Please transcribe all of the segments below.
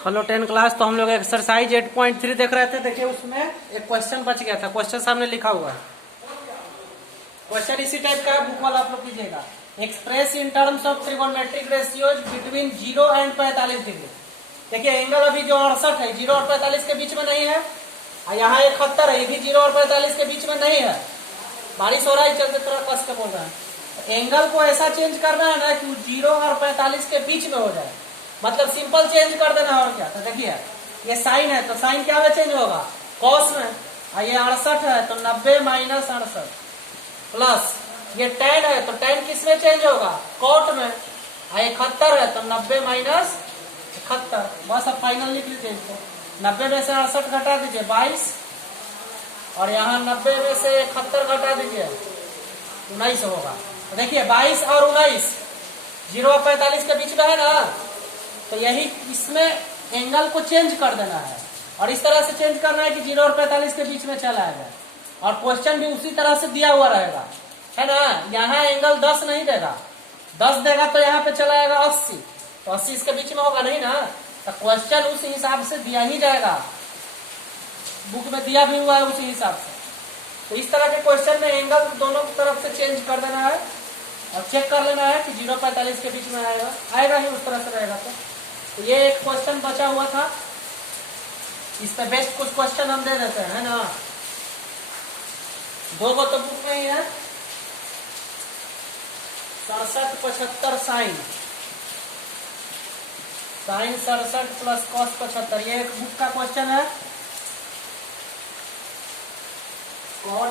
Hello 10 class. तो हम लोग एक्सरसाइज 8.3 देख रहे थे। देखिए उसमें एक क्वेश्चन बच गया था। क्वेश्चन सामने लिखा हुआ है। क्वेश्चन इसी टाइप का है, बुक वाला आप लोग कीजिएगा। Express in terms of trigonometric ratios between 0 and 45 degree. देखिए एंगल अभी जो 68 है 0 और 45 के बीच में नहीं है, और यहाँ 71 है, ये भी 0 और 45 के बीच में नहीं है। बारिश हो रहा है चलते थोड़ा कस के बोल रहा है। एंगल को ऐसा चेंज करना है ना कि 0 और 45 के बीच में हो जाए, मतलब सिंपल चेंज कर देना और क्या। तो देखिए ये साइन है तो साइन क्या में चेंज होगा, कॉस में। और ये 68 है तो 90 माइनस 68 प्लस ये tan है तो tan किस में चेंज होगा, कॉट में। और 71 है तो 90 माइनस 71। बस अब फाइनल लिख लीजिए इसको। 90 में से 68 घटा दीजिए 22, और यहाँ 90 में से 71 घटा दीजिए 19 होगा। तो देखिए 22 और 19 0 और 45 के बीच में है ना, तो यही इसमें एंगल को चेंज कर देना है। और इस तरह से चेंज करना है कि 0 और 45 के बीच में चला आएगा। और क्वेश्चन भी उसी तरह से दिया हुआ रहेगा, है ना। यहाँ एंगल 10 नहीं देगा, 10 देगा तो यहाँ पे चला आएगा 80, तो 80 इसके बीच में होगा नहीं ना। तो क्वेश्चन उस हिसाब से दिया ही जाएगा, बुक में दिया भी हुआ है उसी हिसाब से। तो इस तरह के क्वेश्चन में एंगल दोनों तरफ से चेंज कर देना है और चेक कर लेना है कि 0 45 के बीच में आएगा ही उस तरह से रहेगा। तो ये एक क्वेश्चन बचा हुआ था, इस पे बेस्ट कुछ क्वेश्चन हम दे देते हैं, है ना। 2 को तो बुक में ही है, 67 75 साइन 67 प्लस कॉस 75, ये एक बुक का क्वेश्चन है। कॉट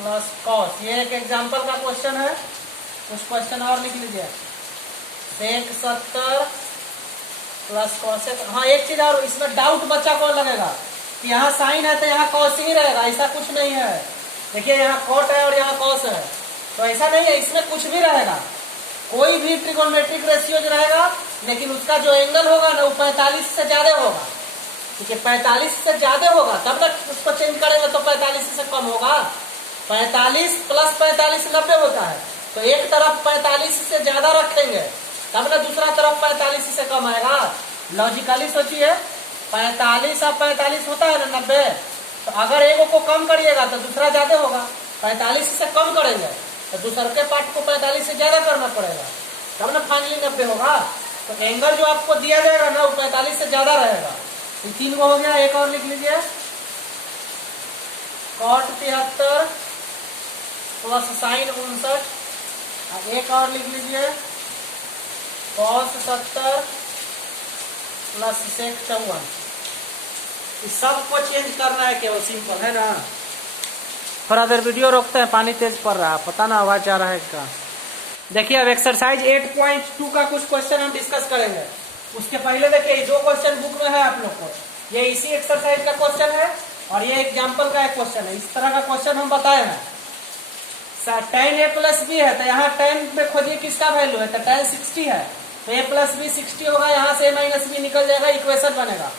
प्लस कॉस, ये एक एग्जांपल का क्वेश्चन है। कुछ क्वेश्चन और लिख लीजिए। सेक 70 प्लस कॉस। हाँ एक चीज और, इसमें डाउट बच्चा को लगेगा कि यहाँ साइन है तो यहाँ कॉस ही रहेगा, ऐसा कुछ नहीं है। देखिए यहाँ कॉट है और यहाँ कॉस है, तो ऐसा नहीं है, इसमें कुछ भी रहेगा। कोई भी ट्रिगोनोमेट्रिक रेशियोज रहेगा, लेकिन उसका जो एंगल होगा ना वो 45 से ज्यादा होगा। ठीक है, 45 से ज्यादा होगा तब ना उसको चेंज करेंगे, तो 45 से कम होगा। 45 प्लस 45 90 होता है, तो एक तरफ 45 से ज्यादा रखेंगे तब ना दूसरा तरफ 45 से कम आएगा। लॉजिकली सोचिए, 45 और 45 होता है ना 90, तो अगर एक को कम करिएगा तो दूसरा ज्यादा होगा। 45 से कम करेंगे तो दूसरे के पार्ट को 45 से ज्यादा करना पड़ेगा, तब ना फाइनली 90 होगा। तो एंगल जो आपको दिया जाएगा ना वो 45 से ज्यादा रहेगा। 3 को हो गया, एक और लिख लीजिए। कॉट 73 प्लस साइन 59, एक और लिख लीजिए। Cos 70 plus sec 54। इस सब को चेंज करना है, केवल सिंपल है ना। थोड़ा देर वीडियो रोकते हैं, पानी तेज पड़ रहा है, पता ना आवाज आ रहा है क्या। देखिए अब एक्सरसाइज 8.2 का कुछ क्वेश्चन हम डिस्कस करेंगे। उसके पहले देखिए 2 क्वेश्चन बुक में है आप लोग को, ये इसी एक्सरसाइज का क्वेश्चन है और ये एग्जाम्पल का एक क्वेश्चन है। इस तरह का क्वेश्चन हम बताए हैं। tan a प्लस बी है तो यहाँ tan में खोजिए किसका वैल्यू है, तो tan 60 है तो a प्लस बी 60 होगा, यहाँ से a माइनस बी निकल जाएगा, इक्वेशन बनेगा।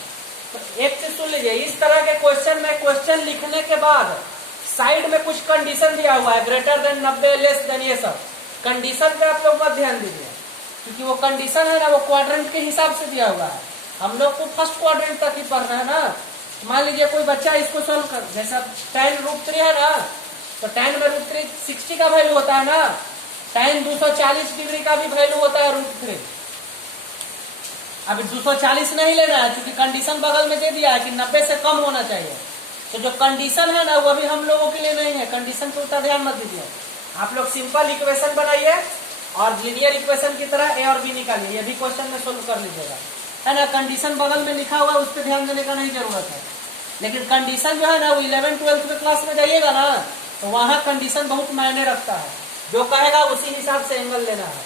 तो एक चीज सुन लीजिए, इस तरह के क्वेश्चन में क्वेश्चन लिखने के बाद साइड में कुछ कंडीशन दिया हुआ है, ग्रेटर देन 90 लेस देन, ये सब कंडीशन पे आप लोग मत ध्यान दीजिए, क्योंकि वो कंडीशन है ना वो क्वाड्रेंट के हिसाब से दिया हुआ है। हम लोग को फर्स्ट क्वाड्रेंट तक ही पढ़ना है ना। मान लीजिए कोई बच्चा इसको सोल्व कर, जैसा tan √3 है ना, तो tan में √3 60 का वैल्यू होता है ना, tan 240 डिग्री का भी वैल्यू होता है √3। अभी 240 नहीं लेना है क्योंकि कंडीशन बगल में दे दिया है कि 90 से कम होना चाहिए। तो जो कंडीशन है ना वो भी हम लोगों के लिए नहीं है, कंडीशन पे उतना ध्यान मत दीजिए। आप लोग सिंपल इक्वेशन बनाइए और लीनियर इक्वेशन की तरह a और b निकालिए, ये भी क्वेश्चन में सोल्व कर लीजिएगा, है ना। कंडीशन बगल में लिखा हुआ है उस पर ध्यान देने का नहीं जरूरत है, लेकिन कंडीशन जो है ना वो 11-12 में क्लास में जाइएगा ना तो वहाँ कंडीशन बहुत मायने रखता है। जो कहेगा उसी हिसाब से एंगल लेना है,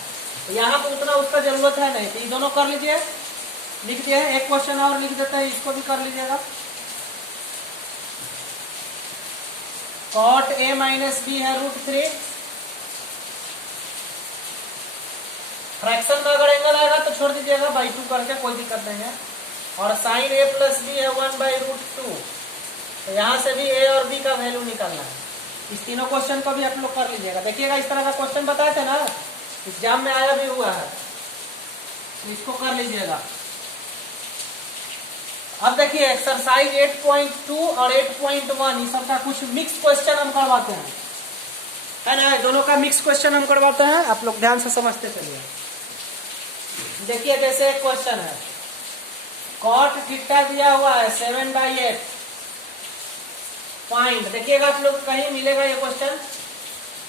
तो यहाँ पे उतना उसका जरूरत है नहीं। तो ये दोनों कर लीजिए, लिख दिए। एक क्वेश्चन और लिख देते हैं, इसको भी कर लीजिएगा। कॉट a माइनस बी है √3, फ्रैक्शन में अगर एंगल आएगा तो छोड़ दीजिएगा, बाई 2 करके, कोई दिक्कत नहीं है। और साइन a प्लस बी है 1/√2, तो यहाँ से भी a और b का वैल्यू निकालना है। इस तीनों क्वेश्चन को भी आप लोग कर लीजिएगा। देखिएगा इस तरह का क्वेश्चन बताए थे ना, एग्जाम में आया भी हुआ है। तो इसको कर लीजिएगा। अब देखिए एक्सरसाइज 8.2 और 8.1 इस सब का कुछ मिक्स क्वेश्चन हम करवाते हैं, है ना। दोनों का मिक्स क्वेश्चन हम करवाते हैं, आप लोग ध्यान से समझते चलिए। देखिए जैसे एक क्वेश्चन है, कॉट थीटा दिया हुआ है 7/8, फाइंड, देखिएगा आप लोग कहीं मिलेगा ये question,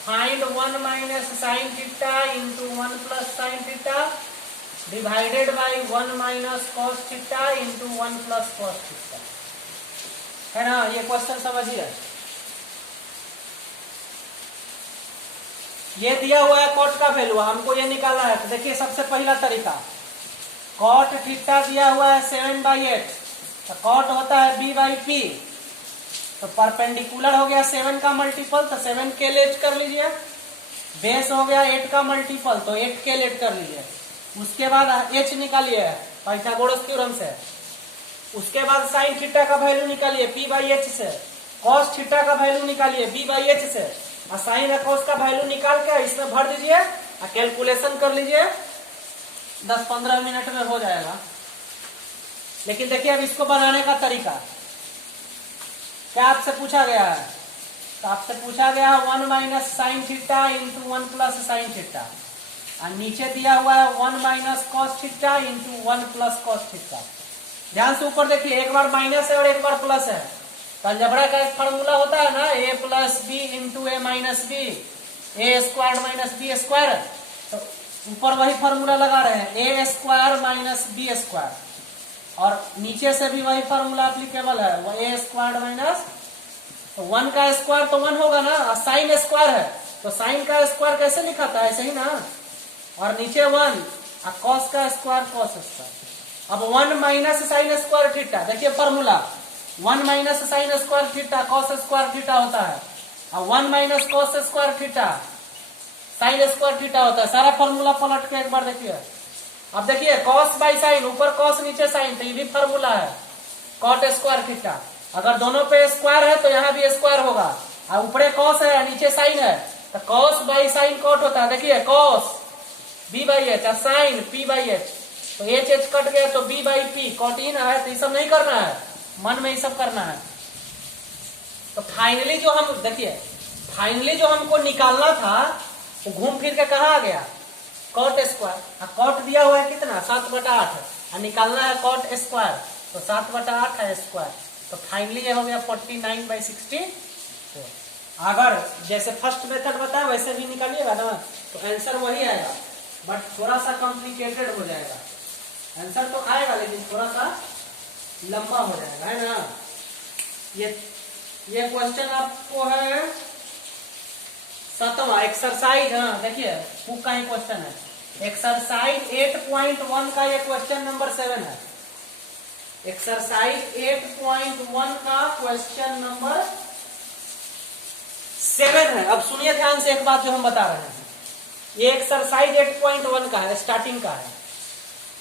find 1 minus sine theta into 1 plus sine theta divided by 1 minus cos theta into 1 plus cos theta, है ना। ये क्वेश्चन समझिए। ये दिया हुआ है कॉट का वैल्यू, हमको ये निकालना है। तो देखिए सबसे पहला तरीका, कॉट थीटा दिया हुआ है 7/8, तो कॉट होता है b/p, तो परपेंडिकुलर हो गया 7 का मल्टीपल, तो 7 के लेट कर लीजिए। बेस हो गया 8 का मल्टीपल, तो 8 के लेट कर लीजिए। उसके बाद h निकालिए पाइथागोरस थ्योरम से। उसके बाद साइन थीटा का वैल्यू निकालिए p/h से, कॉस थीटा का वैल्यू निकालिए b/h से, और साइन और कॉस का वैल्यू निकाल के इसमें भर दीजिए और कैलकुलेशन कर लीजिए, 10-15 मिनट में हो जाएगा। लेकिन देखिए अब इसको बनाने का तरीका क्या आपसे पूछा गया है, तो आपसे पूछा गया है 1 minus sine theta into 1 plus sine theta, और नीचे दिया हुआ है 1 minus cos theta into 1 plus cos theta. ध्यान से ऊपर देखिए, एक बार माइनस है और एक बार प्लस है। तो अलजेब्रा का एक फॉर्मूला होता है ना, a plus b into a minus b, a square minus b square. तो ऊपर वही फॉर्मूला लगा रहे हैं, a square minus b square, और नीचे से भी वही फॉर्मूला एप्लीकेबल है, वो ए स्क्वायर माइनस, तो 1 का स्क्वायर तो 1 होगा ना, और साइन स्क्वायर है तो साइन का स्क्वायर कैसे लिखा था, ऐसे ही ना, और नीचे 1, और कॉस का स्क्वायर कॉस स्क्वायर। अब 1 माइनस साइन स्क्वायर थीटा, देखिए formula 1 minus sine square theta cos square theta होता है, और 1 minus cos square theta sine square theta होता है। सारा फॉर्मूला पलट के एक बार देखिए। अब देखिए कॉस बाई साइन, ऊपर कॉस नीचे साइन, तो ये भी फॉर्मूला है कॉट स्क्वायर थीटा। अगर दोनों पे स्क्वायर है तो यहाँ भी स्क्वायर होगा, और ऊपर कॉस है नीचे साइन है, तो कॉस बाई साइन कॉट होता है। देखिए कॉस b/h और साइन p/h, तो h कट गया तो b/p, कॉट इन है, तो ये सब नहीं करना है, मन में ये सब करना है। तो फाइनली जो हम देखिए, फाइनली जो हमको निकालना था वो घूम फिर के कहा आ गया, कॉट स्क्वायर, और कॉट दिया हुआ है कितना 7/8, और निकालना है कॉट स्क्वायर, तो 7/8 है स्क्वायर, तो फाइनली ये हो गया 49/64। अगर जैसे फर्स्ट मेथड बताया वैसे भी निकालिएगा ना, तो आंसर वही आएगा, बट थोड़ा सा कॉम्प्लिकेटेड हो जाएगा। आंसर तो आएगा लेकिन थोड़ा सा लंबा हो जाएगा, है ना। ये क्वेश्चन आपको है 7वां एक्सरसाइज, हाँ देखिए बुक का ही क्वेश्चन है, एक्सरसाइज 8.1 का ये क्वेश्चन नंबर 7 है। एक्सरसाइज 8.1 का क्वेश्चन नंबर 7 है। अब सुनिए ध्यान से एक बात जो हम बता रहे हैं, ये एक्सरसाइज 8.1 का है, स्टार्टिंग का है।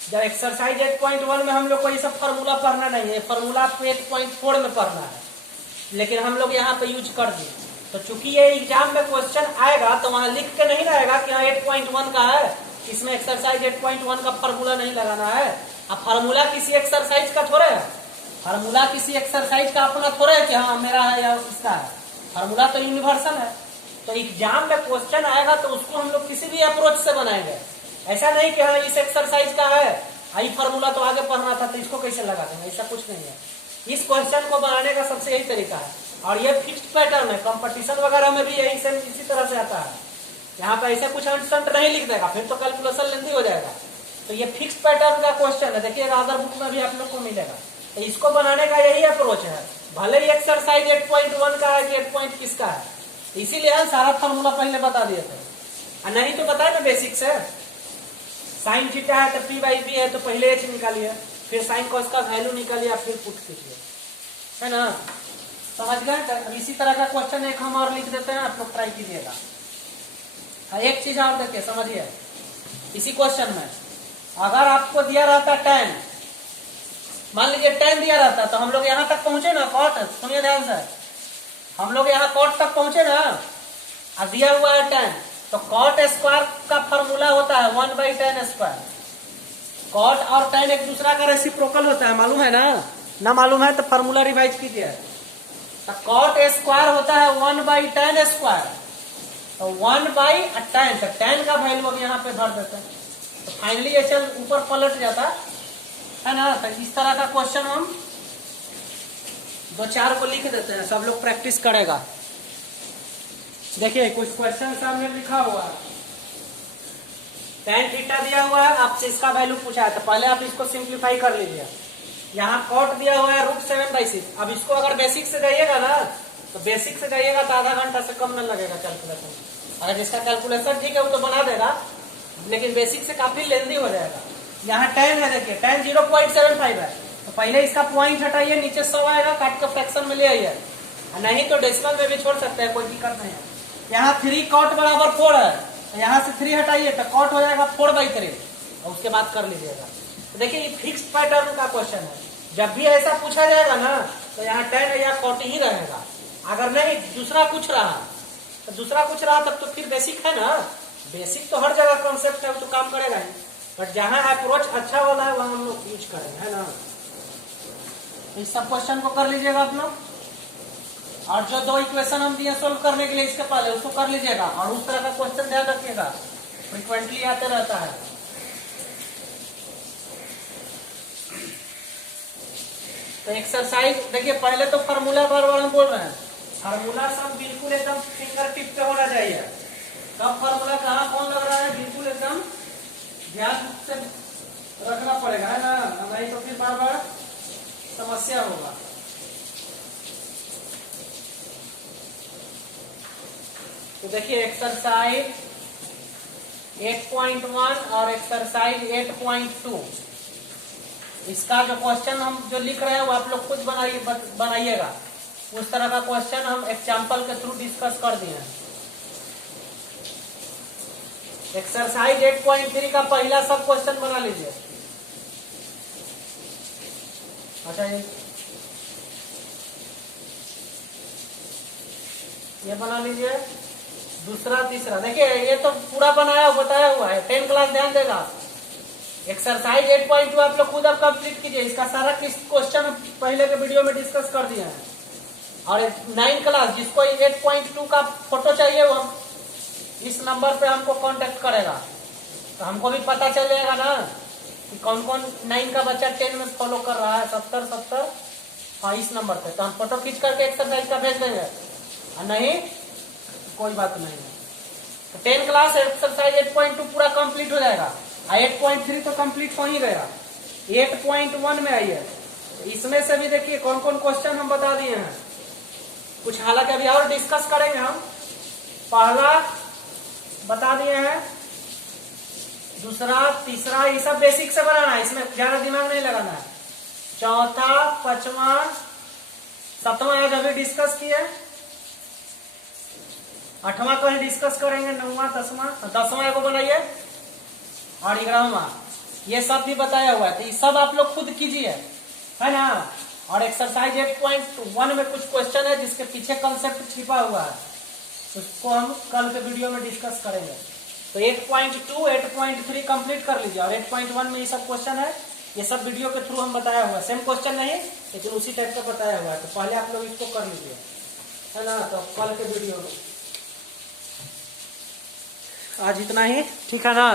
जब एक्सरसाइज 8.1 में हम लोग को ये सब फॉर्मूला पढ़ना नहीं है, फॉर्मूला आपको 8.4 में पढ़ना है, लेकिन हम लोग यहाँ पे यूज कर दिए। तो चूंकि ये एग्जाम में क्वेश्चन आएगा तो वहां लिख के नहीं रहेगा कि हाँ 8.1 का है, इसमें एक्सरसाइज 8.1 का फॉर्मूला नहीं लगाना है। अब फॉर्मूला किसी एक्सरसाइज का थोड़े है, फॉर्मूला किसी एक्सरसाइज का अपना थोड़े है कि हाँ मेरा है या इसका है, फॉर्मूला तो यूनिवर्सल है। तो एग्जाम में क्वेश्चन आएगा तो उसको हम लोग किसी भी अप्रोच से बनाएंगे, ऐसा नहीं कि हाँ इस एक्सरसाइज का है, आई फॉर्मूला तो आगे पढ़ना था तो इसको कैसे लगा देंगे, ऐसा कुछ नहीं है। इस क्वेश्चन को बनाने का सबसे यही तरीका है, और ये फिक्स्ड पैटर्न है, कंपटीशन वगैरह में भी यही सेम इसी तरह से आता है। यहाँ पे ऐसे कुछ अंट नहीं लिख देगा, फिर तो कैलकुलेशन लेंदी हो जाएगा। तो ये फिक्स्ड पैटर्न का क्वेश्चन है, देखिएगा अदर बुक में भी आप लोग को मिलेगा। तो इसको बनाने का यही अप्रोच है, भले ही एक्सरसाइज 8.1 का है कि 8 पॉइंट किसका है, इसीलिए हम सारा फॉर्मूला पहले बता दिए थे, और नहीं तो बताए ना बेसिक से। साइन थीटा है तो p/b है, तो पहले h निकालिए, फिर साइन कॉस का वैल्यू निकालिए, फिर पुट कीजिए, है ना। समझ गए। अब इसी तरह का क्वेश्चन एक हम और लिख देते हैं, आप लोग ट्राई कीजिएगा। एक चीज और देखिए समझिए, इसी क्वेश्चन में अगर आपको दिया रहता tan, मान लीजिए tan दिया रहता, तो हम लोग यहाँ तक पहुंचे ना कॉट, सुनिए ध्यान से, हम लोग यहाँ कॉट तक पहुंचे ना, और दिया हुआ है tan, तो कॉट स्क्वायर का फॉर्मूला होता है 1/tan स्क्वायर, कॉट और tan एक दूसरा का रेसिप्रोकल होता है, मालूम है ना मालूम है तो फार्मूला रिवाइज कीजिए। तो कॉट स्क्वायर होता है 1/tan स्क्वायर, तो 1/tan, तो tan का वैल्यू अब यहाँ पे भर देते हैं, तो फाइनली ये चल ऊपर पलट जाता है ना। तो इस तरह का क्वेश्चन हम 2-4 को लिख देते हैं, सब लोग प्रैक्टिस करेगा। देखिए कुछ क्वेश्चन सामने लिखा हुआ है, tan थीटा दिया हुआ है, आपसे इसका वैल्यू पूछा है, तो पहले आप इसको सिंप्लीफाई कर लीजिए। यहाँ कॉट दिया हुआ है √7/6, अब इसको अगर बेसिक से जाइएगा ना, तो बेसिक से जाइएगा तो आधा घंटा से कम न लगेगा कैलकुलेशन। अगर जिसका कैलकुलेशन ठीक है वो तो बना देगा, लेकिन बेसिक से काफी लेंदी हो जाएगा। यहाँ tan है, देखिए tan 0.75 है, तो पहले इसका पॉइंट हटाइए, नीचे 100 आएगा, काट के फ्रैक्शन में ले आइए, नहीं तो डेसिमल में भी छोड़ सकते हैं, कोई दिक्कत नहीं है। यहाँ 3 cot बराबर 4 है, तो यहाँ से 3 हटाइए तो cot हो जाएगा 4/3, और उसके बाद कर लीजिएगा। तो देखिए ये फिक्स पैटर्न का क्वेश्चन है, जब भी ऐसा पूछा जाएगा ना तो यहाँ tan या cot ही रहेगा। अगर नहीं दूसरा कुछ रहा तब तो फिर बेसिक है ना, बेसिक तो हर जगह कॉन्सेप्ट है, वो तो काम करेगा ही, बट जहाँ अप्रोच अच्छा वाला है वहां हम लोग यूज करेंगे, है ना। इस सब क्वेश्चन को कर लीजिएगा आप लोग, और जो 2 इक्वेशन हम दिए सोल्व करने के लिए इसके पहले उसको कर लीजिएगा, और उस तरह का क्वेश्चन ध्यान रखिएगा, फ्रीक्वेंटली आते रहता है। तो एक्सरसाइज देखिए, पहले तो फार्मूला बार हम बोल रहे हैं, फार्मूला सब बिल्कुल एकदम फिंगर टिप पे होना चाहिए। कब फार्मूला कहाँ कौन लग रहा है बिल्कुल एकदम ध्यान से रखना पड़ेगा, है ना, नहीं तो फिर बार बार समस्या होगा। तो देखिए एक्सरसाइज 8.1 और एक्सरसाइज 8.2, इसका जो क्वेश्चन हम जो लिख रहे हैं वो आप लोग खुद बनाइएगा। उस तरह का क्वेश्चन हम एग्जाम्पल के थ्रू डिस्कस कर दिए हैं। एक्सरसाइज 8.3 का पहला सब क्वेश्चन बना लीजिए। अच्छा ये बना लीजिए, दूसरा तीसरा, देखिए ये तो पूरा बताया हुआ है, 10 क्लास ध्यान देगा। एक्सरसाइज 8.2 आप लोग खुद अब कंप्लीट कीजिए, इसका सारा क्वेश्चन पहले के वीडियो में डिस्कस कर दिए हैं। और 9 क्लास जिसको 8.2 का फोटो चाहिए वो इस नंबर पे हमको कांटेक्ट करेगा, तो हमको भी पता चल जाएगा ना कि कौन कौन 9 का बच्चा 10 में फॉलो कर रहा है। 70 हाँ इस नंबर पे, तो हम फोटो खींच करके एक्सरसाइज का भेज देंगे, और नहीं कोई बात नहीं है। तो 10 क्लास एक्सरसाइज 8.2 पूरा कंप्लीट हो जाएगा, 8.3 तो कंप्लीट हो ही गया। 8.1 में आइए, इसमें से भी देखिए कौन कौन क्वेश्चन हम बता दिए हैं, कुछ हालांकि अभी और डिस्कस करेंगे हम। पहला बता दिए हैं, दूसरा तीसरा ये सब बेसिक से बनाना है, इसमें ज्यादा दिमाग नहीं लगाना है। चौथा, पांचवा, सातवां आज अभी डिस्कस किए, 8वां कल डिस्कस करेंगे, 9वां 10वां एगो बनाइए, और 11वां ये सब भी बताया हुआ है, तो ये सब आप लोग खुद कीजिए, है ना। और एक्सरसाइज 8.1 में कुछ क्वेश्चन है जिसके पीछे कंसेप्ट छिपा हुआ है, उसको हम कल के वीडियो में डिस्कस करेंगे। तो 8.2, 8.3 कंप्लीट कर लीजिए, और 8.1 में ये सब क्वेश्चन है, ये सब वीडियो के थ्रू हम बताया हुआ है, सेम क्वेश्चन नहीं लेकिन उसी टाइप का बताया हुआ है, तो पहले आप लोग इसको कर लीजिए, है ना। तो कल के वीडियो में आज इतना ही, ठीक है ना।